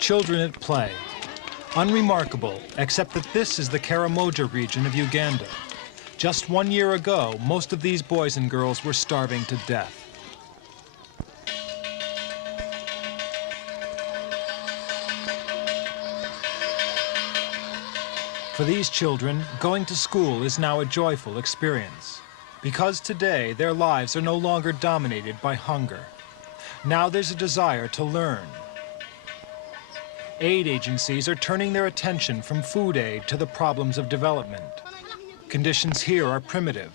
Children at play. Unremarkable, except that this is the Karamoja region of Uganda. Just 1 year ago, most of these boys and girls were starving to death. For these children, going to school is now a joyful experience, because today their lives are no longer dominated by hunger. Now there's a desire to learn. Aid agencies are turning their attention from food aid to the problems of development. Conditions here are primitive.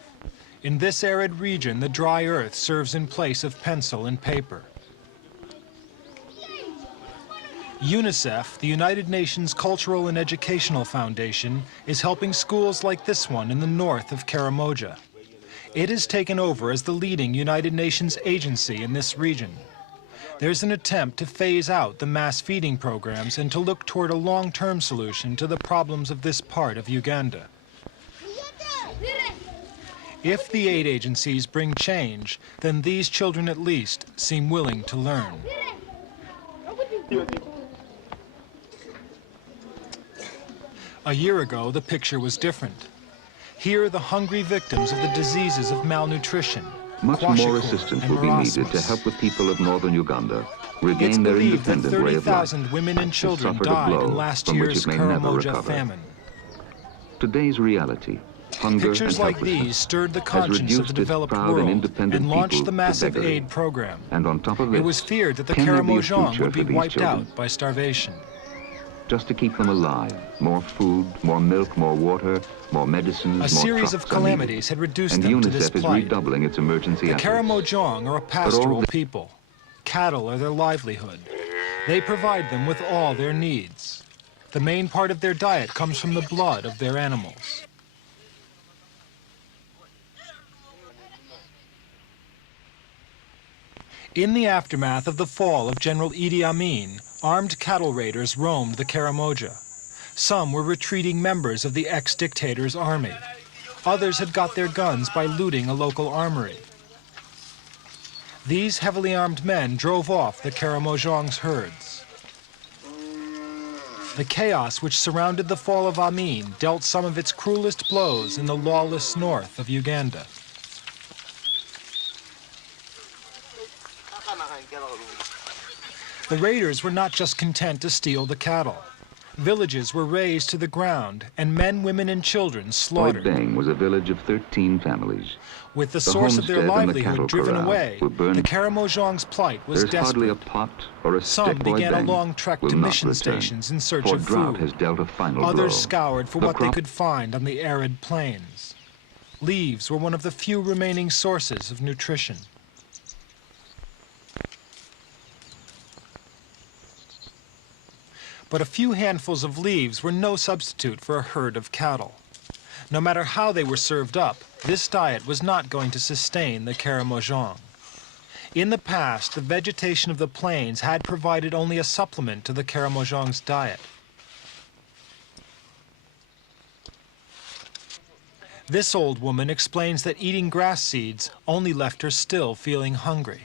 In this arid region, the dry earth serves in place of pencil and paper. UNICEF, the United Nations Cultural and Educational Foundation, is helping schools like this one in the north of Karamoja. It has taken over as the leading United Nations agency in this region. There's an attempt to phase out the mass feeding programs and to look toward a long-term solution to the problems of this part of Uganda. If the aid agencies bring change, then these children at least seem willing to learn. A year ago, the picture was different. Here, the hungry victims of the diseases of malnutrition. Much more assistance will be needed to help the people of northern Uganda regain their independent way of life. It's believed that 30,000 women and children died in last year's Karamoja famine. Today's reality, hunger Pictures and like these stirred the conscience of the developed world and launched the massive aid program. And on top of it was feared that the Karamoja would be wiped out by starvation. Just to keep them alive, more food, more milk, more water, more medicines, more A series of calamities had reduced them to this plight. And UNICEF is redoubling its emergency efforts. The Karamoja are a pastoral people. Cattle are their livelihood. They provide them with all their needs. The main part of their diet comes from the blood of their animals. In the aftermath of the fall of General Idi Amin, armed cattle raiders roamed the Karamoja. Some were retreating members of the ex-dictator's army. Others had got their guns by looting a local armory. These heavily armed men drove off the Karamojang's herds. The chaos which surrounded the fall of Amin dealt some of its cruelest blows in the lawless north of Uganda. The raiders were not just content to steal the cattle. Villages were razed to the ground, and men, women, and children slaughtered. Bang was a village of 13 families. With the source of their livelihood driven away, the Karamojang's plight was desperate. Hardly a pot or a Some began a long trek to mission stations in search of food. Has dealt a final Others scoured for what they could find on the arid plains. Leaves were one of the few remaining sources of nutrition. But a few handfuls of leaves were no substitute for a herd of cattle. No matter how they were served up, this diet was not going to sustain the Karamoja. In the past, the vegetation of the plains had provided only a supplement to the Karamojang's diet. This old woman explains that eating grass seeds only left her still feeling hungry.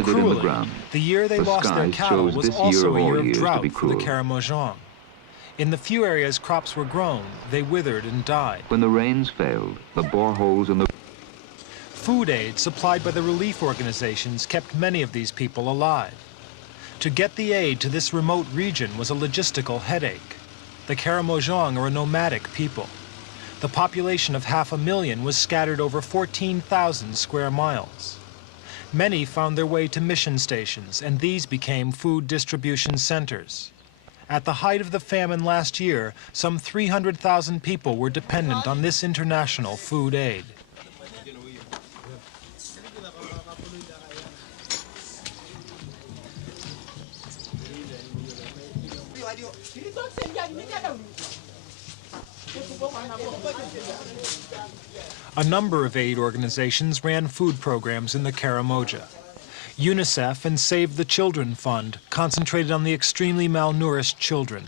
Cruelly, the year they lost their cattle was also a year of drought for the Karamoja. In the few areas crops were grown, they withered and died. When the rains failed, the boreholes in the... Food aid supplied by the relief organizations kept many of these people alive. To get the aid to this remote region was a logistical headache. The Karamoja are a nomadic people. The population of 500,000 was scattered over 14,000 square miles. Many found their way to mission stations, and these became food distribution centers. At the height of the famine last year, some 300,000 people were dependent on this international food aid. A number of aid organizations ran food programs in the Karamoja. UNICEF and Save the Children Fund concentrated on the extremely malnourished children.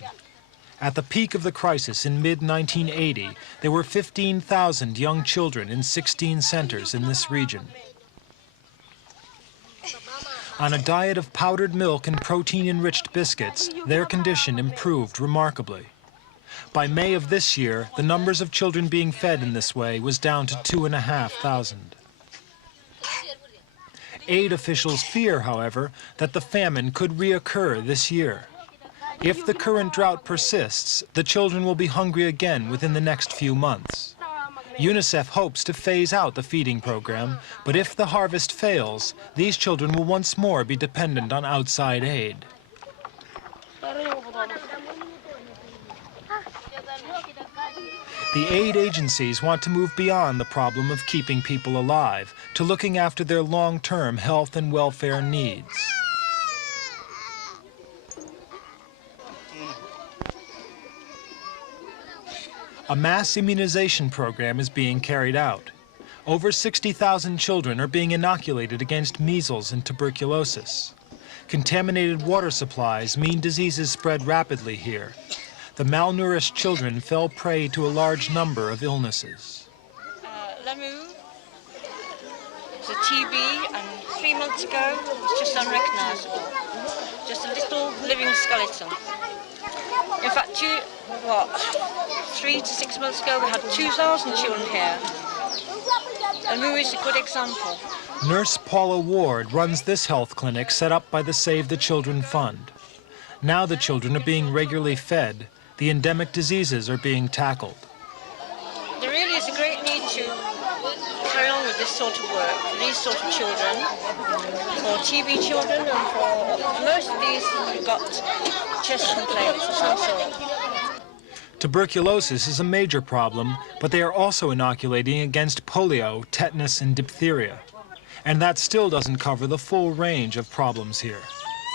At the peak of the crisis in mid-1980, there were 15,000 young children in 16 centers in this region. On a diet of powdered milk and protein-enriched biscuits, their condition improved remarkably. By May of this year, the numbers of children being fed in this way was down to 2,500. Aid officials fear, however, that the famine could reoccur this year. If the current drought persists, the children will be hungry again within the next few months. UNICEF hopes to phase out the feeding program, but if the harvest fails, these children will once more be dependent on outside aid. The aid agencies want to move beyond the problem of keeping people alive to looking after their long-term health and welfare needs. A mass immunization program is being carried out. Over 60,000 children are being inoculated against measles and tuberculosis. Contaminated water supplies mean diseases spread rapidly here. The malnourished children fell prey to a large number of illnesses. Lemu, it's a TB, and 3 months ago it's just unrecognizable. Just a little living skeleton. In fact, 3 to 6 months ago, we had 2,000 children here. And Lemu is a good example. Nurse Paula Ward runs this health clinic set up by the Save the Children Fund. Now the children are being regularly fed. The endemic diseases are being tackled. There really is a great need to carry on with this sort of work for these sort of children, for TB children, and for most of these who've got chest complaints of some sort. Tuberculosis is a major problem, but they are also inoculating against polio, tetanus, and diphtheria. And that still doesn't cover the full range of problems here.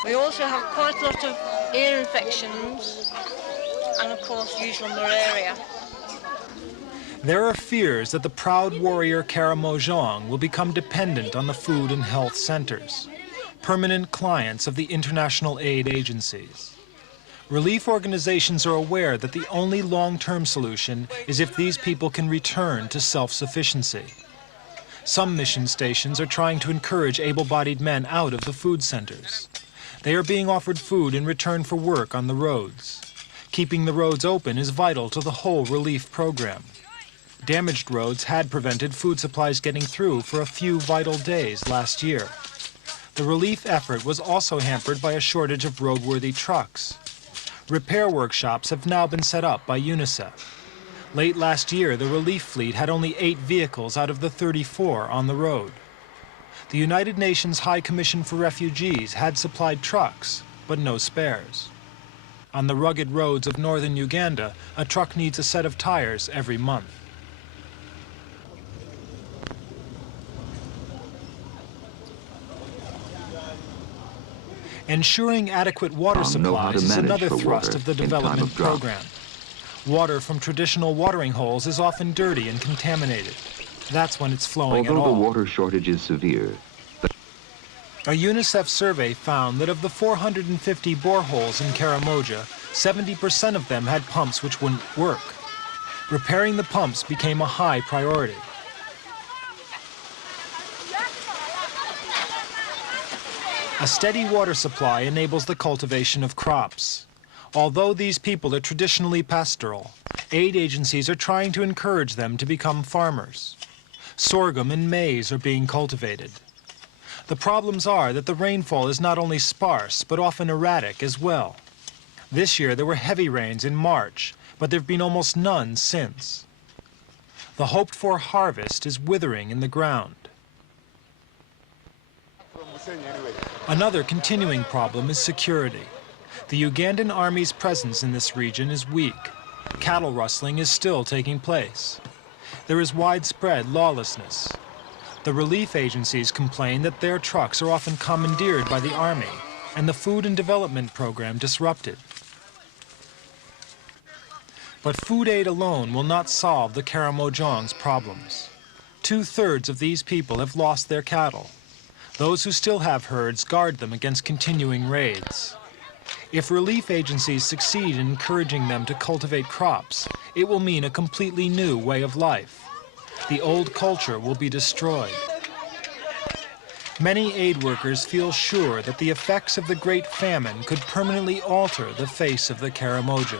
We also have quite a lot of ear infections and, of course, usual malaria. There are fears that the proud warrior Karamoja will become dependent on the food and health centers, permanent clients of the international aid agencies. Relief organizations are aware that the only long-term solution is if these people can return to self-sufficiency. Some mission stations are trying to encourage able-bodied men out of the food centers. They are being offered food in return for work on the roads. Keeping the roads open is vital to the whole relief program. Damaged roads had prevented food supplies getting through for a few vital days last year. The relief effort was also hampered by a shortage of roadworthy trucks. Repair workshops have now been set up by UNICEF. Late last year, the relief fleet had only 8 vehicles out of the 34 on the road. The United Nations High Commission for Refugees had supplied trucks, but no spares. On the rugged roads of northern Uganda, a truck needs a set of tires every month. Ensuring adequate water supplies is another thrust of the development program. Water from traditional watering holes is often dirty and contaminated. That's when it's flowing at all. Although the water shortage is severe, a UNICEF survey found that of the 450 boreholes in Karamoja, 70% of them had pumps which wouldn't work. Repairing the pumps became a high priority. A steady water supply enables the cultivation of crops. Although these people are traditionally pastoral, aid agencies are trying to encourage them to become farmers. Sorghum and maize are being cultivated. The problems are that the rainfall is not only sparse, but often erratic as well. This year there were heavy rains in March, but there have been almost none since. The hoped-for harvest is withering in the ground. Another continuing problem is security. The Ugandan Army's presence in this region is weak. Cattle rustling is still taking place. There is widespread lawlessness. The relief agencies complain that their trucks are often commandeered by the army and the food and development program disrupted. But food aid alone will not solve the Karamojong's problems. 2/3 of these people have lost their cattle. Those who still have herds guard them against continuing raids. If relief agencies succeed in encouraging them to cultivate crops, it will mean a completely new way of life. The old culture will be destroyed. Many aid workers feel sure that the effects of the Great Famine could permanently alter the face of the Karamoja.